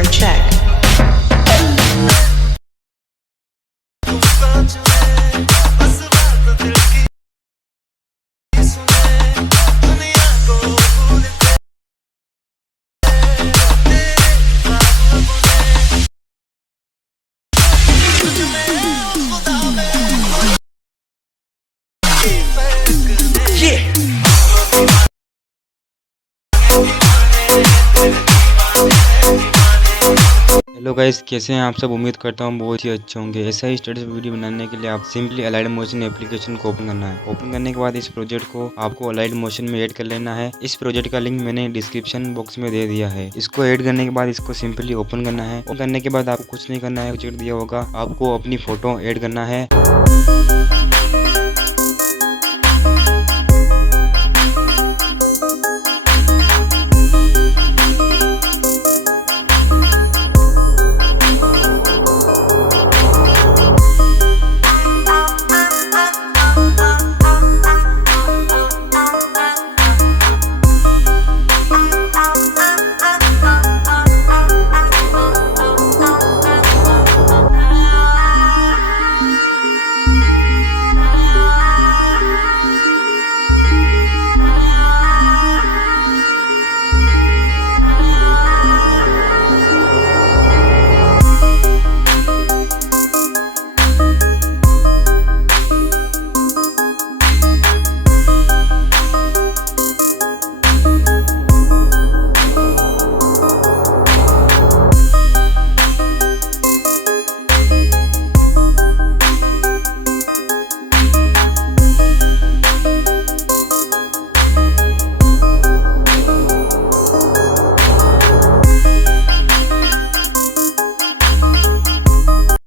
from check. Hello guys, कैसे हैं आप सब। उम्मीद करता हूँ बहुत ही अच्छे होंगे। ऐसा ही स्टेटस वीडियो बनाने के लिए आप सिंपली अलाइट मोशन एप्लीकेशन को ओपन करना है। ओपन करने के बाद इस प्रोजेक्ट को आपको अलाइट मोशन में ऐड कर लेना है। इस प्रोजेक्ट का लिंक मैंने डिस्क्रिप्शन बॉक्स में दे दिया है। इसको ऐड करने के बाद इसको सिंपली ओपन करना है। ओपन करने के बाद आपको कुछ नहीं करना है, प्रोजेक्ट दिया होगा, आपको अपनी फोटो ऐड करना है।